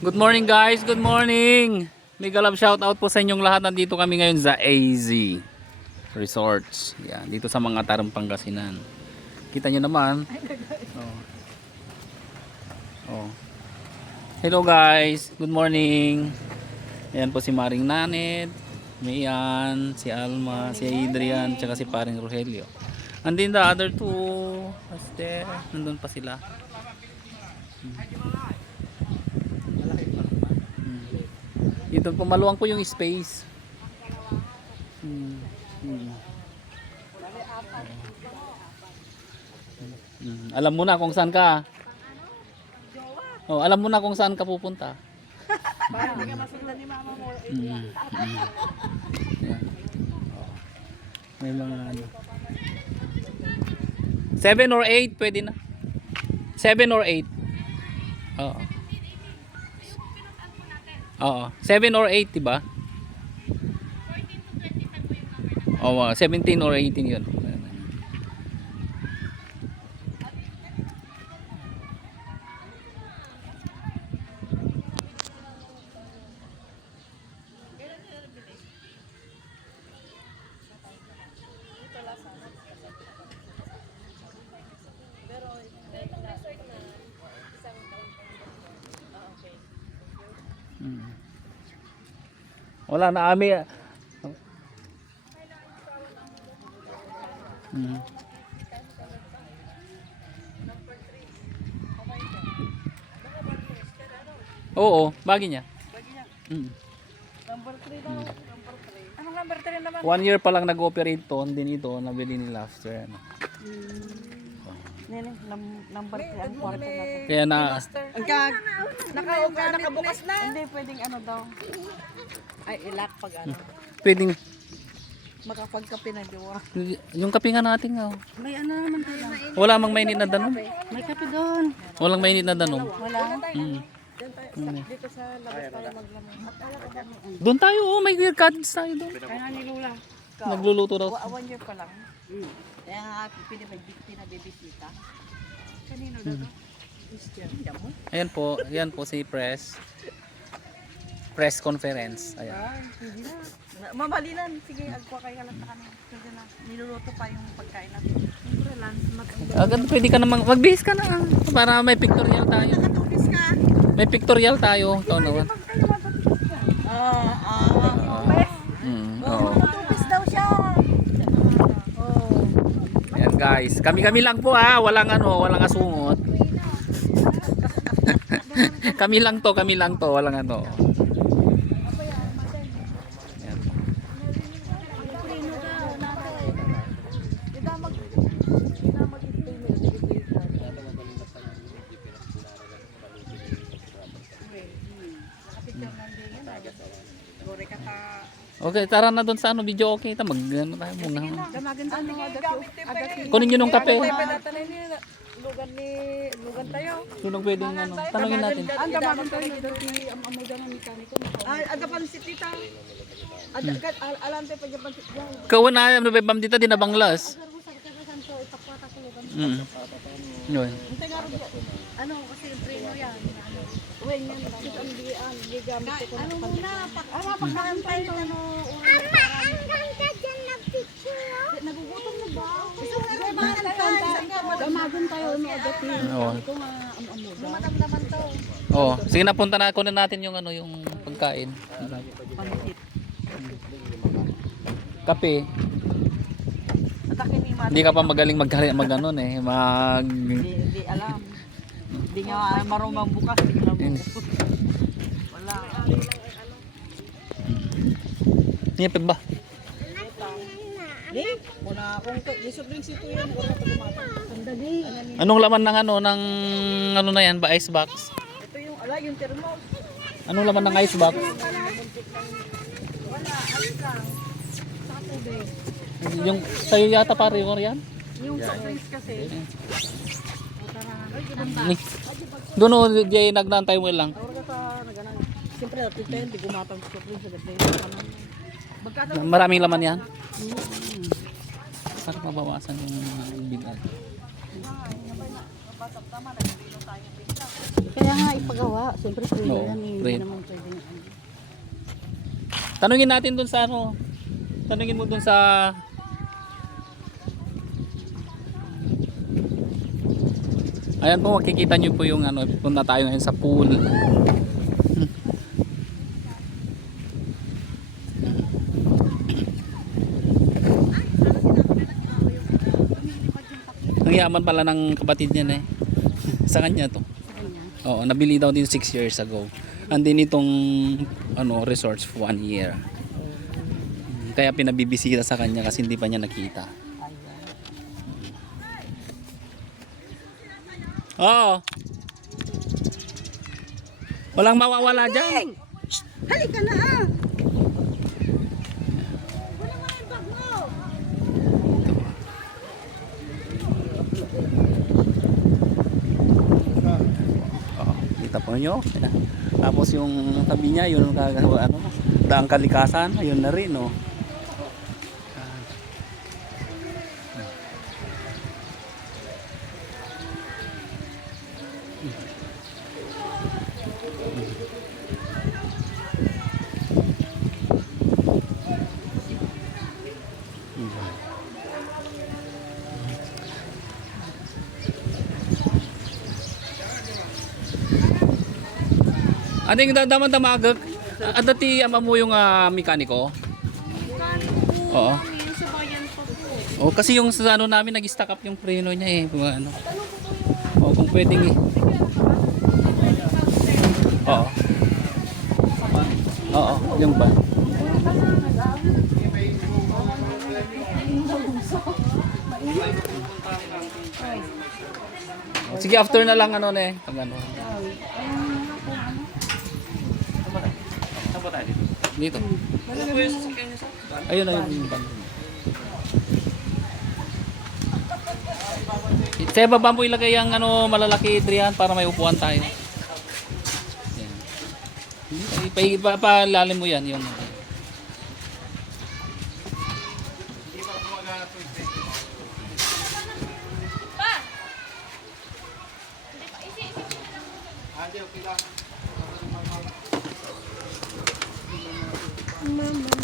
Good morning guys, good morning. Mega love shout out po sa inyong lahat. Nandito kami ngayon sa AZ Resorts. Yan, dito sa mga Tarang Pangasinan. Kita nyo naman. Oh. Oh. Hello guys, good morning. Ayan po si Maring Naned, Mian, si Alma, si Adrian, tsaka si Paring Rogelio. And then the other two, what's there? Nandun pa sila. Dito po maluwang po yung space. Alam mo na kung saan ka. Oh, alam mo na kung saan ka pupunta. Para hindi ka masundan ni mama mo. Yan. May mga ano. 7 or 8 pwede na. 7 or 8. Oo. Oo. 7 or 8 diba? Oo, 17 or 18 yun. Wala na ami. Oo, bagi niya. Number 3 daw. Number 3. Anong number 3 naman? 1 year pa lang nag-operate to, din ito nabili nila after ano. Nene, number 3 ang kwarto natin. Kaya na Nakabukas na. Hindi pwedeng ano daw. Ay, ilak pag ano. pwedeng Makapagkape na diwa. yung kape nga natin nga. May ano naman tayo. Wala mang mainit na danom. May kape doon. Walang mainit na danom. Wala. Dito sa labas tayo maglamay. Doon tayo, oh, may cottage tayo doon. Kaya ni Lula. Nagluluto daw. 1 year pa lang. Kaya nga pinabibisita. Kanino daw? Christian. Ayan po, yan po si press conference. Ayan. Mamalinan. Sige, agwa kayo lang sa kami. Sige na. Niluluto pa yung pagkain natin. Siyempre, Lance, Agad pwede ka namang magbihis ka na para may pictorial tayo. Nakatubis ka. May pictorial tayo. Ikaw naman. Oo. Nakatubis daw siya. Ayan guys, kami lang po walang walang asungot. kami lang to, walang ano. Ayan. Okay, tara na doon sa video, okay, ta tayo muna. Damagan sa mga agad. Kunin niyo ng kape. Lugan tayo. Sinong pwedeng tanungin natin. Ang damagan tayo dati ang amoy ng mekaniko. Ada pansit tita. Ada alam tayo pag pansit yan. Kawan na ano ba dito din abanglas. Yun. Ano kasi preno yan. Uwing yan. Ang gigamit ko. Ano muna? Pagkakantay ano. Nagugutom na ba? Damagan tayo no agad ni. Oo. Ito nga amo. Matamdaman to. Oh, sige na punta na kunin natin yung yung pagkain. Pansit. Kape. Atake ni Mari. Hindi ka pa magaling mag Hindi alam. Hindi nga marunong bukas. Wala. Niya pa ba? Di? Muna akong isog rin si Tuyan. Wala pa gumatang. Sandali. Anong laman ng ng na yan ba, ice box? Ito yung yung thermos. Anong laman ng ice box? Wala, ayos lang. Sa tubig. Yung sayo yata pare ko yan. Yung soft drinks kasi. Ni. Doon di nagnantay mo lang. Tawag ka sa naganan. Siyempre, natin di gumatang soft drinks sa gabi. Maraming laman yan. Para mabawasan yung bigat. Tama, nagbilo tayo. Kaya nga ipagawa. Siyempre preno Oo, yan. Hindi preno. naman pwedeng ano. Tanungin natin dun sa ano. Tanungin mo dun sa ayan po, makikita nyo po yung ano, punta tayo ngayon sa pool. Ang yaman pala ng kapatid niya eh. Sa kanya to. Sa kanya. Oo, nabili daw din 6 years ago. And din itong ano, resorts for 1 year. Kaya pinabibisita sa kanya kasi hindi pa niya nakita. Oo. Walang mawawala dyan. Halika na ah! Oo, kita po nyo. Ayan. Tapos yung tabi niya, yun ano, daang kalikasan, ayun na rin, no. Ano yung daman-damagag? Dati ama mo yung mekaniko? Oo. Sa bayan pa po. O kasi yung sa ano namin nag-stack up yung preno niya eh. Ano. O kung pwedeng eh. Oo. Oo, yung ba? Sige, after na lang ano na eh. Pag ano. Saan ba tayo dito? Dito. Ayun na yung band. Sa baba mo ilagay ang ano, malalaki Adrian para may upuan tayo. Yan. Palalim mo yan. Yung, Mama.